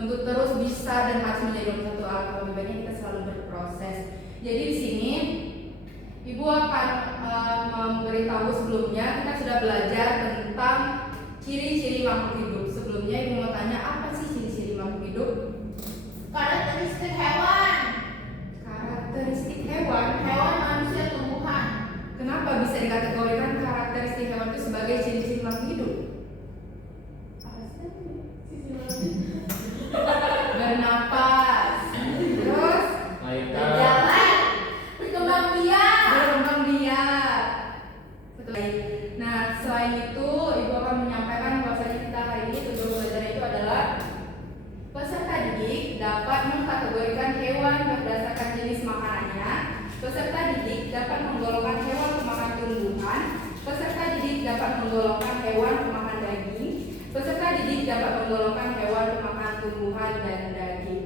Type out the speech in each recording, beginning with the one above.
untuk terus bisa dan harus menjadi nomor satu alam, lebih baiknya kita selalu berproses. Jadi di sini Ibu akan memberitahu sebelumnya kita sudah belajar tentang ciri-ciri makhluk hidup. Sebelumnya Ibu mau tanya apa sih ciri-ciri makhluk hidup? Karakteristik hewan. Karakteristik hewan, Hewan, manusia, tumbuhan. Kenapa bisa dikategorikan karakteristik hewan itu sebagai ciri-ciri makhluk hidup? Bernapas, terus Berjalan, berkembang biak. Nah, selain itu Ibu akan menyampaikan bahwasanya kita hari ini tujuan belajar itu adalah peserta didik dapat mengkategorikan hewan berdasarkan jenis makanannya. Peserta didik dapat menggolongkan hewan pemakan tumbuhan. Peserta didik dapat menggolongkan hewan pemakan daging. Peserta didik dapat menggolongkan hewan pemakan tumbuhan dan daging.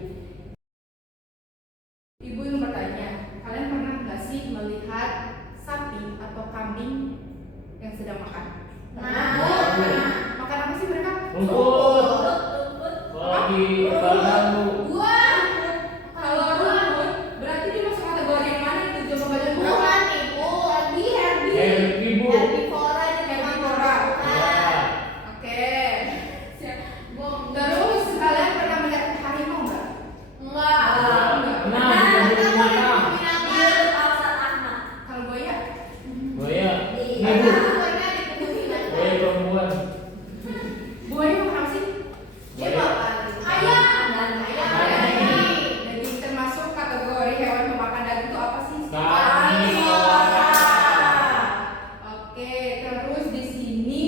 Ibu yang bertanya, kalian pernah nggak sih melihat sapi atau kambing yang sedang makan? Makan apa sih mereka? Rumput. Lagi baru. Buah. Kalau rumput, berarti dia masuk kategori yang mana itu? Coba baca buku. Bukan ibu, Ibu. herbivora dan Herbivora. Oke. Terus kalian pernah melihat harimau nggak? Enggak. Nah, di binatang. Kalau buaya? Buaya. Di Ibu. pernah di kebun binatang. Buaya perempuan. Buaya makan apa sih? Dia makan ayam dan ayam. Daging termasuk kategori hewan pemakan daging itu apa sih? Karnivora. Oke, terus di sini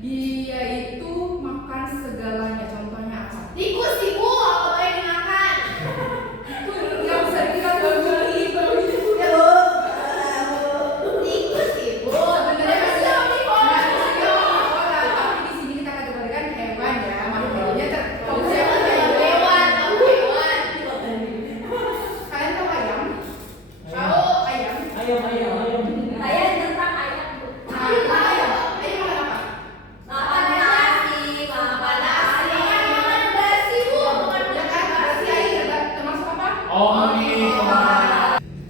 dia itu makan segalanya. Contohnya apa? Tikus ibu, apa boleh dimakan? Itu yang sering kita beli. Tikus ibu. Sebenarnya Manusia omnivora. tapi di sini kita kategorikan hewan ya. Makhluknya Hewan. Kalian tahu ayam? Tahu. Ayam. Ayam. Saya tentang ayam bu. Ayam makan apa? Makan nasi, makan nasi. Makan nasi bu, bukan Ya kan, berarti ayam termasuk apa? Omnivora.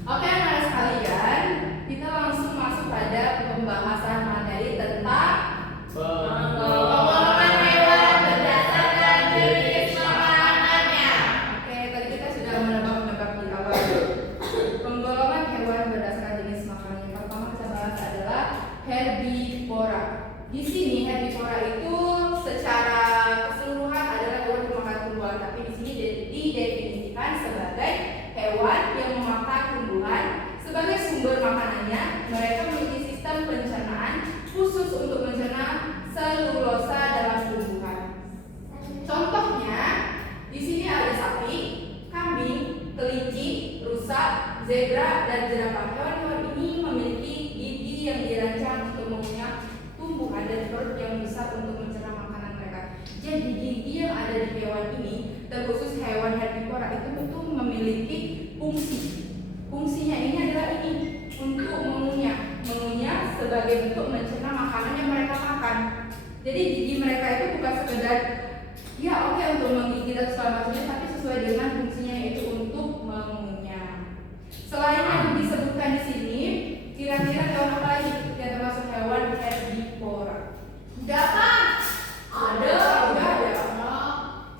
Oke, anak sekalian, kita langsung masuk pada pembahasan materi tentang penggolongan hewan berdasarkan jenis makanannya. Oke, tadi kita sudah menebak-nebak di awal. Penggolongan hewan berdasarkan jenis makanan. Yang pertama kita bahas adalah herbivora. Di sini herbivora itu secara keseluruhan adalah hewan pemakan tumbuhan, tapi di sini didefinisikan sebagai hewan yang memakan tumbuhan sebagai sumber makanannya. Mereka memiliki sistem pencernaan khusus untuk mencerna selulosa dalam tumbuhan. Contohnya, di sini ada sapi, kambing, kelinci, rusa, zebra, dan jerapah. Hewan-hewan ini memiliki gigi yang dirancang untuk mengunyah tumbuhan dan perut yang besar untuk mencerna makanan mereka. Jadi gigi yang ada di hewan ini, terkhusus hewan herbivora itu tentu memiliki fungsi. Fungsinya ini adalah ini untuk mengunyah sebagai bentuk mencerna makanan yang mereka makan. Jadi gigi mereka itu bukan sekedar ya oke untuk menggigit dan segala macamnya, tapi sesuai dengan fungsinya yaitu untuk mengunyah. Selain yang disebutkan di sini, kira-kira hewan apa lagi yang termasuk hewan herbivora? Udah pak? Ada, udah ada.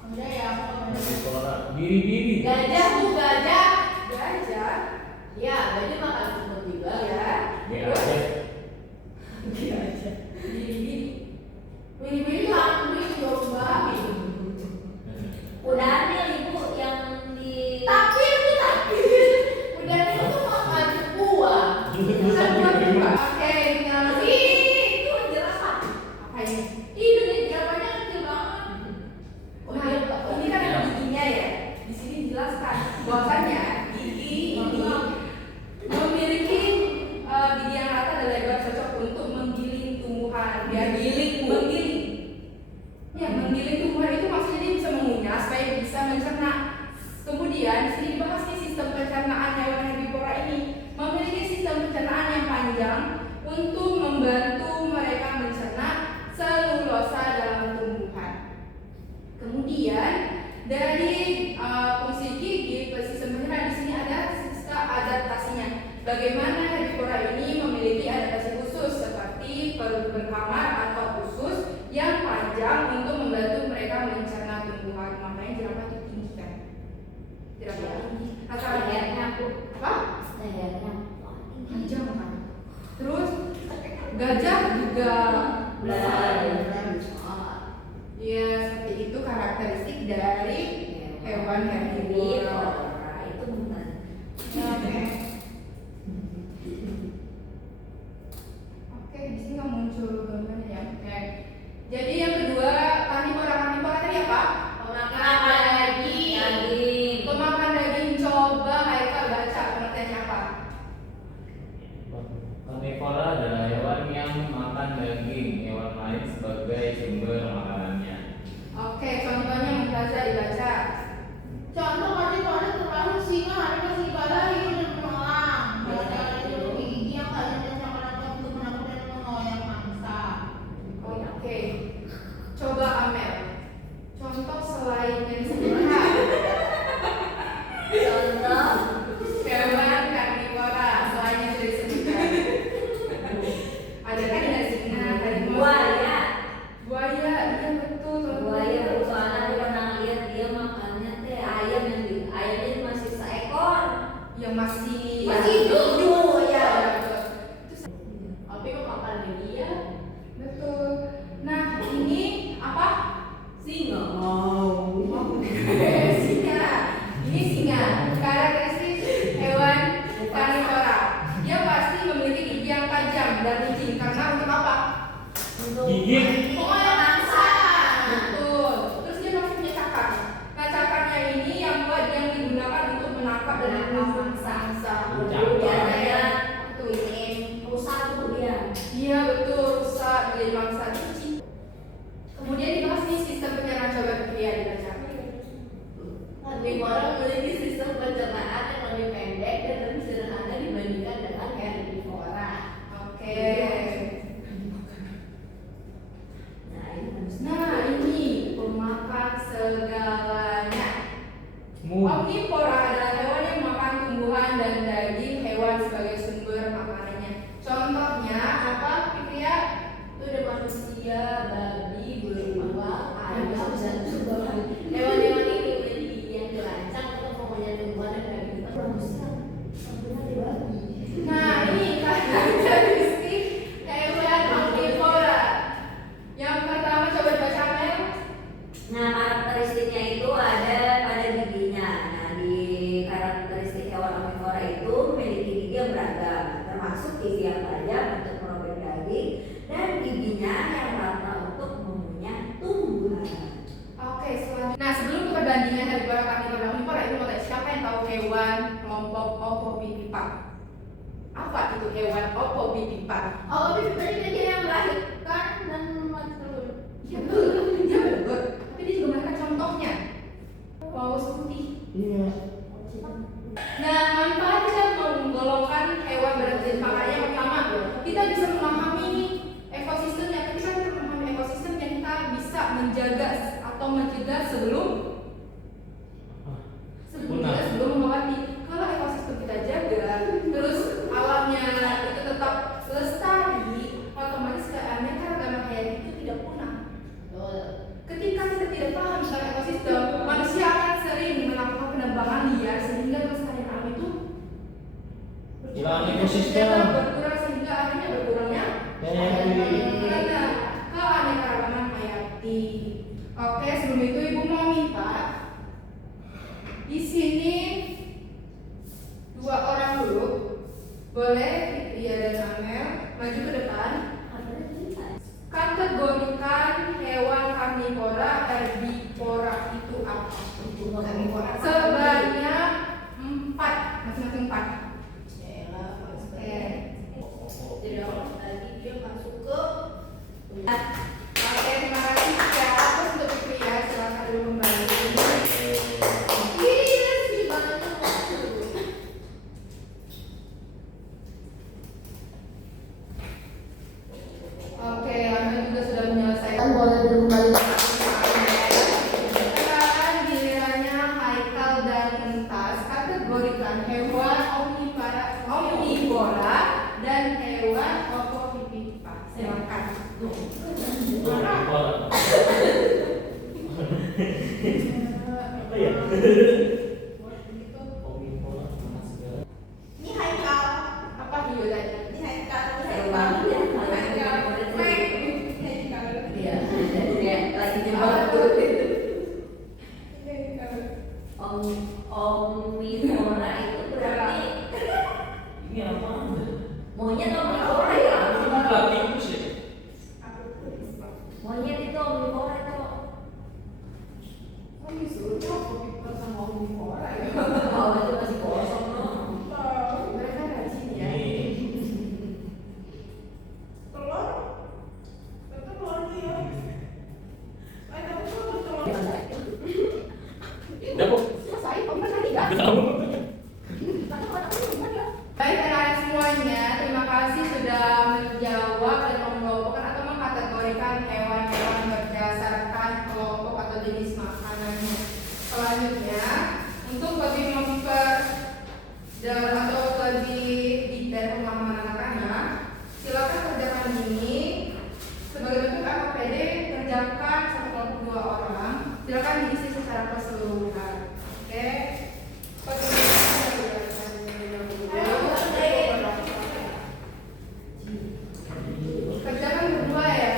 Udah ya. Omnivora. Biri-biri. Gajah bu, gajah. Gajah, Ya, gajah makan rumput juga. ya. Gajah. Biri-biri. Biri-biri kambing domba. Udah ada ibu yang di. Tapi itu tapi. Udah itu makan buah. Kan buah. Oke, tinggal Itu jerapah. apa ini? Ini jerapahnya kecil banget. Nah, ini kan ada giginya ya. Di sini dijelaskan bahwasanya gigi ini memiliki gigi yang rata dan lebar cocok untuk menggiling tumbuhan. Ya, menggiling. Ya, menggiling tumbuhan itu maksudnya dia bisa mengunyah supaya bisa mencerna. Kemudian di sini dibahas nih sistem pencernaan hewan herbivora ini memiliki sistem pencernaan yang panjang untuk membantu mereka mencerna selulosa dalam tumbuhan. Kemudian Dari fungsi gigi sistem pencernaan di sini ada sistem adaptasinya. Bagaimana herbivora ini memiliki adaptasi khusus seperti perut berkamar atau usus yang panjang untuk membantu mereka mencerna tumbuhan. Makanya jerapah itu tinggi kan? Jerapah tinggi. Lehernya aku. Apa? Lehernya Panjang kan? Terus gajah juga besar. Ya, seperti itu karakteristik dari hewan herbivora. Itu bukan. Oke, di sini nggak muncul gambarnya ya. Oke. Jadi yang kedua, karnivora tadi apa? Pemakan daging. Pemakan daging. Coba Haikal baca pengertiannya apa? Karnivora adalah hewan yang makan daging hewan lain sebagai sumber makanannya. Oke, contohnya Mutaza dibaca. Contoh karnivora termasuk singa, harimau, serigala, hiu, dan beruang. Mereka memiliki gigi yang tajam dan sangat kuat untuk menangkap dan mengoyak mangsa. Oke. Coba Amel. Contoh selain yang disebutkan. Contoh Hewan karnivora selain yang sudah disebutkan. Ada kan ada singa, harimau, buaya. buaya, iya betul. Buaya soalnya aku pernah lihat dia makannya teh ayam ayamnya masih seekor. Yang masih hidup ya. betul. Tapi kok makan dia? Betul. Nah, ini apa? Singa. Singa. Ini singa. Karakteristik hewan karnivora. Dia pasti memiliki gigi yang tajam dan licin karena untuk apa? Untuk Gigit. mengoyak mangsa. Betul. Terus dia masih punya cakar. Nah, cakarnya ini yang digunakan untuk menangkap dan membunuh mangsa. Biasanya Betul. bikin rusak tuh dia. Iya betul, rusak menjadi mangsa cuci. Kemudian dibahas nih sistem pencernaan, coba dia dibaca. Karnivora memiliki sistem pencernaan yang lebih pendek dan lebih sederhana dibandingkan dengan herbivora. Oke. Nah, Nah, ini pemakan segalanya. Mu. Omnivora adalah hewan yang makan tumbuhan dan daging hewan sebagai sumber makanannya. Contohnya apa, Fikria? itu ada manusia, babi, beruang, ayam, dan juga hewan-hewan ini memiliki gigi yang dirancang untuk mengunyah tumbuhan dan daging. Manusia, sampai ada babi. Nah, ini karakteristik hewan omnivora. Yang pertama coba dibaca Mel. Nah, karakteristiknya itu ada pada giginya. Nah, di karakteristik hewan omnivora itu memiliki gigi yang beragam, termasuk gigi yang tajam untuk merobek daging dan giginya yang rata untuk mengunyah tumbuhan. Oke, selanjutnya. Nah, sebelum ke perbandingan herbivora karnivora dan omnivora, itu mau tanya siapa yang tahu hewan kelompok ovovivipak? Apa itu hewan ovovivipak? Oh, tapi sebenarnya yang melahirkan dan mati telur. Iya betul, dia betul. Tapi dia juga memberikan contohnya. Paus putih. Iya. Nah, manfaat kita menggolongkan hewan berjenis makanya yang pertama, kita bisa memahami ekosistemnya. Ketika kita memahami ekosistemnya, kita bisa menjaga atau mencegah sebelum mengobati. Kalau ekosistem kita jaga, terus alamnya itu tetap lestari, otomatis keanekaragaman hayati itu tidak punah. Ketika kita tidak paham tentang ekosistem, manusia akan sering melakukan penebangan liar sehingga kelestarian alam itu Hilang ekosistem. berkurang sehingga akhirnya berkurangnya karena keanekaragaman hayati. Oke, sebelum itu Ibu mau minta di sini 2 orang dulu, boleh Fitria dan Amel maju ke depan. Kategorikan hewan karnivora, herbivora itu apa? Sebanyak 4, masing-masing 4. Oke. Jadi tadi dia masuk ke Oke, terima kasih ya. Terus untuk Fitria, silakan dulu kembali. iya sih banget masuk. Oke, Anda juga sudah menyelesaikan. Boleh kembali. Sekarang giliran Omnivora makan segala. Ini Haikal. Apa hiu tadi? Ini Haikal. Seru banget ya. Haikal. Haikal. Haikal. Iya, kayak lagi jebak tuh. Omnivora itu berarti Ini apa? monyet omnivora ya. Enggak tikus ya? Monyet itu omnivora itu. Oh, disuruh coba sama omnivora ya. Oh, itu masih kosong loh. Mereka rajin ya. Telur. Telur dia. Ada telur. Udah kok. Selesai, kamu tadi kan? Tahu. Baik anak-anak semuanya, terima kasih sudah menjawab dan mengelompokkan atau mengkategorikan hewan-hewan berdasarkan kelompok atau jenis makanannya. Selanjutnya, untuk lebih atau lebih detail pemahaman anak-anak, silakan kerjakan ini sebagai bentuk AKPD, kerjakan satu kelompok 2 orang. Silakan diisi secara keseluruhan. Oke. Kerjakan berdua ya.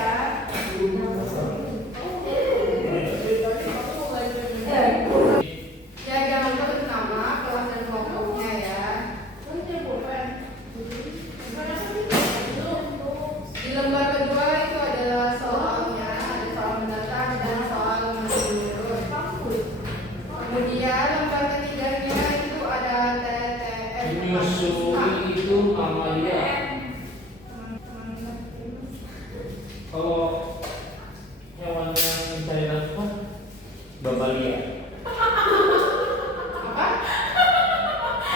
Ya jangan lupa tulis nama, kelas dan kelompoknya ya. Di lembar kedua itu adalah soalnya, ada soal mendatang dan soal menurut. Kemudian lembar ketiganya itu ada TTF. Menyusui itu mamalia. Kalau hewan yang mencari nafkah, babalia. Apa?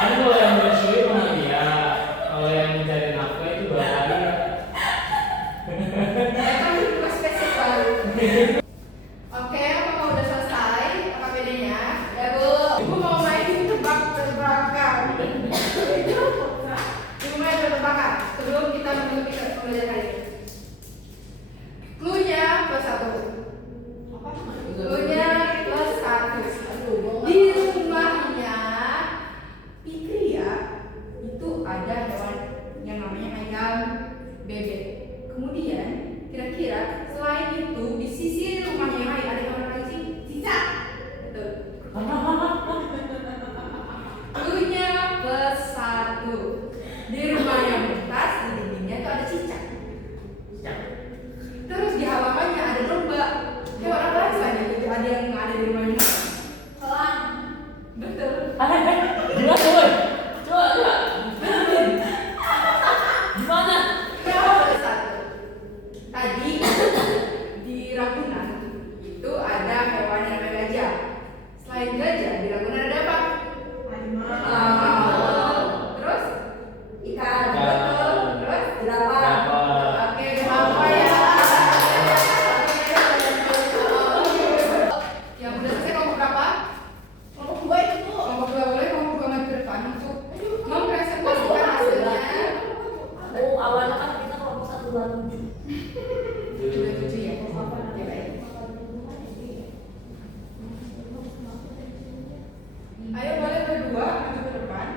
Ada kalau yang menyusui mamalia, kalau yang mencari nafkah itu babalia. Ya kan itu spesies baru. Oke, apakah udah selesai AKPD-nya? Ya Bu. Ibu mau main tebak-tebakan. Ibu main tebak-tebakan sebelum kita menutup pembelajaran kali ini. Clue-nya plus 1. Clue-nya plus 1. Di rumahnya Fikri ya, itu ada hewan yang namanya ayam bebek. Kemudian kira-kira selain itu di sisi rumahnya yang lain ada hewan lagi sih? Cicak. Betul. Clue-nya plus 1. Di rumahnya Mumtaz di dindingnya itu ada cicak. Terus di halamannya ada domba. Hewan apa lagi selain itu ada yang ada di rumahnya Mumtaz? Selang. Betul. Gimana boy? Coba. Gimana? Plus 1. Tadi di Ragunan itu ada hewan yang namanya gajah. Selain gajah di Ragunan ada apa? Terus? Ikan. Betul. Terus? Jerapah. Oke, apa ya? Yang udah selesai kelompok berapa? Kelompok 2 itu Bu. Kelompok 2 boleh, kelompok 2 maju ke depan untuk mempresentasikan hasilnya. Oh, awalnya kan kita kelompok 127. Sudah 7 ya? Ya baik. Ayo boleh berdua maju ke depan.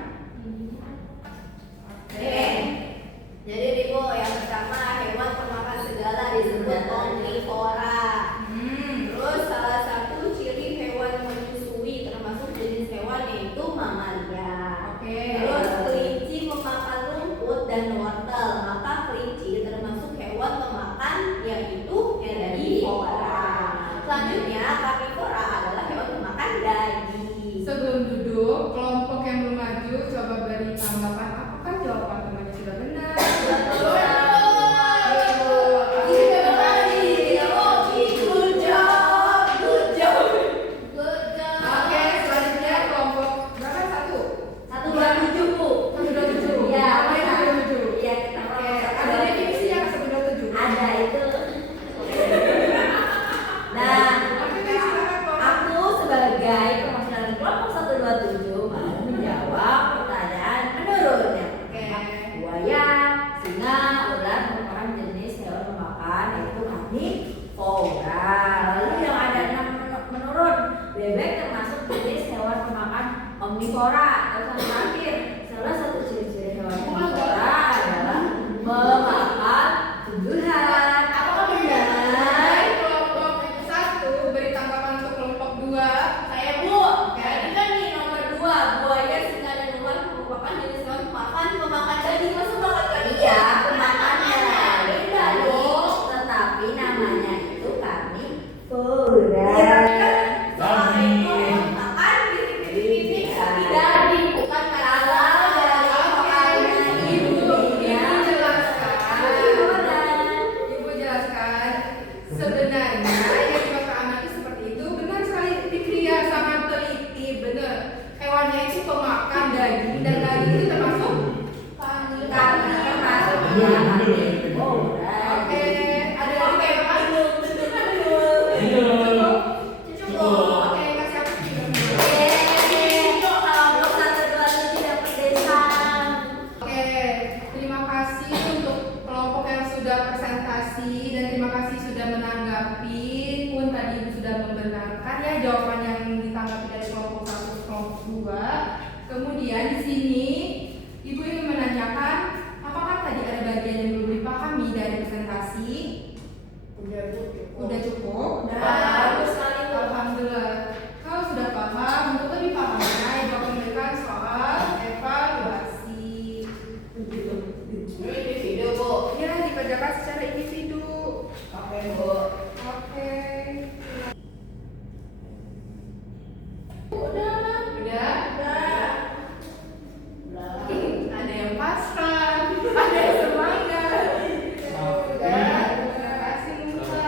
Oke. Jadi nih Bu, yang pertama hewan pemakan segala disebut omnivora. Hmm. Terus salah satu ciri hewan menyusui termasuk jenis hewan yaitu mamalia. Oke. Terus kelinci memakan rumput dan wortel, maka kelinci termasuk hewan pemakan yaitu herbivora. Selanjutnya karnivora adalah hewan pemakan daging. Sebelum duduk, kelompok yang belum maju coba beri tanggapan apakah jawaban temannya sudah benar? Betul. Oke, selanjutnya kelompok berapa? 1? 127 Bu. 127. Iya, Apa yang 127? Iya, kita Oke, kelompok ada 127. definisinya ke 127? Ada itu. Nah, Oke, silakan kelompok. aku sebagai perwakilan kelompok 127 mau omnivora. Terus yang terakhir, salah satu ciri-ciri hewan omnivora adalah memakan tumbuhan. Apakah benar? Kelompok 1 beri tanggapan untuk kelompok 2. Saya Bu, jadi kan nih nomor 2 buaya singa dan ular merupakan jenis hewan pemakan daging. Masa makan daging? Iya, pemakannya. Beda dong. Tetapi namanya itu Iya, karnivora. kan soalnya itu hewan makan titik tapi daging bukan Kalau dari pokoknya Ibu jelaskan sebenarnya yang dimakan anak itu seperti itu benar sekali Fikria sangat teliti benar hewannya itu pemakan daging dan daging itu termasuk kami masuk karnivora. oke ada lagi kayak apa? Cukup. Oke kasih aku Kelompok 1, 2, 3 dapat desam. Oke, terima kasih untuk kelompok yang sudah presentasi dan terima kasih sudah menanggapi pun tadi Ibu sudah membenarkan ya jawaban yang ditanggapi dari kelompok 1 ke kelompok 2. Kemudian di sini Ibu ingin menanyakan apakah tadi ada bagian yang belum dipahami dari presentasi? Udah cukup? Bagus sekali, Bu. Alhamdulillah. Kalau sudah paham, untuk lebih pahamnya Ibu akan memberikan soal evaluasi. Ini video Bu. Ya, dikerjakan secara individu. Oke Bu. Oke. Udah. Udah? Udah. Ada yang pasrah, ada yang semangat. Udah. Terima kasih Musa.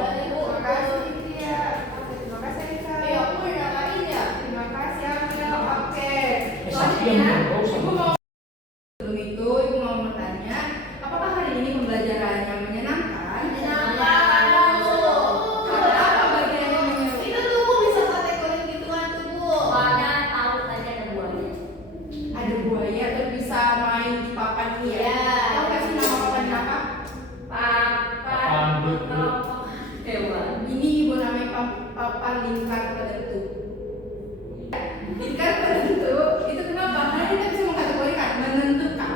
Terima kasih Tia. Terima kasih Eka. Aku mau nyalain ya. Terima kasih Amel. Oke. Sakit Selanjutnya, ya, Ibu mau sebelum itu Ibu mau bertanya, apakah hari ini pembelajarannya menyenangkan? Menyenangkan, Bu. Karena apa bagian yang menyenangkan? Itu tuh Bu bisa kategori hitungan tuh Bu. Soalnya tahu tadi ada buaya. Ada buaya terus bisa main di papan ini ya. Iya. Tahu nggak sih nama papannya apa? Papan bluk-bluk. Hewan. Ini Ibu namanya papan lingkar berbentuk. Lingkar berbentuk itu kenapa? Karena kita bisa mengkategorikan, menentukan,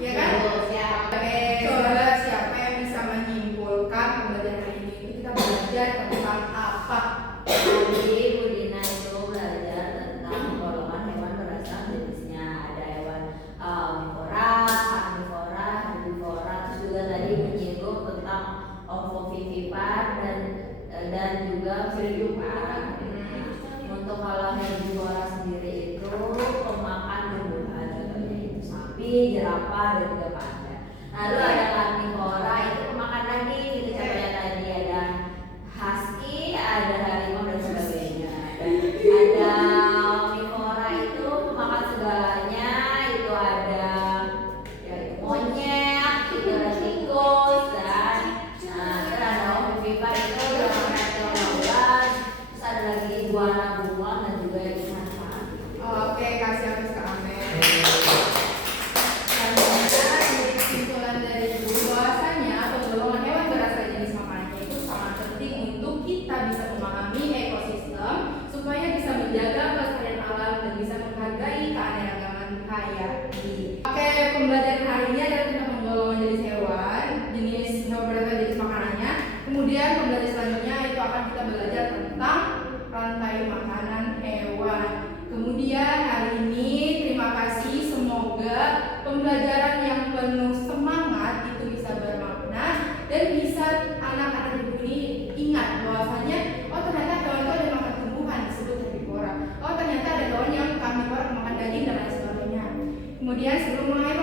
ya kan? Siap. Oke, coba siapa yang bisa menyimpulkan pembelajaran hari ini? Itu kita belajar tentang apa? Tadi Bu Dina itu belajar tentang golongan hewan berdasarkan jenisnya. Ada hewan omnivora, karnivora, herbivora. Terus juga tadi menyinggung tentang ovovivipar dan juga vivipar. Untuk kalau herbivora sendiri itu pemakan tumbuhan, contohnya itu sapi, jerapah, dan juga panda. Lalu ada karnivora itu pemakan daging, gitu contohnya tadi ada husky, ada harimau dan sebagainya. Ada omnivora itu pemakan segalanya, itu ada ya, monyet, itu ada tikus dan terus ada ovovivipar itu yang reptil ular, terus ada lagi iguana bunglon dan juga ikan pari. Oke, kasih aku ke Amel. Selanjutnya, dari kesimpulan dari Ibu bahwasanya penggolongan hewan berdasarkan jenis makanannya itu sangat penting untuk kita bisa memahami ekosistem supaya bisa menjaga kelestarian alam dan bisa menghargai keanekaragaman hayati. Oke, pembelajaran hari ini adalah tentang penggolongan jenis hewan berdasarkan jenis makanannya. Kemudian pembelajaran selanjutnya itu akan kita belajar tentang rantai makanan hewan. Kemudian hari ini terima kasih, semoga pembelajaran yang penuh semangat itu bisa bermakna dan bisa anak-anak ibu ini ingat bahwasanya oh ternyata hewan itu ada makan tumbuhan disebut herbivora. Oh ternyata ada hewan yang karnivora makan daging dan lain sebagainya. Kemudian sebelum mengakhiri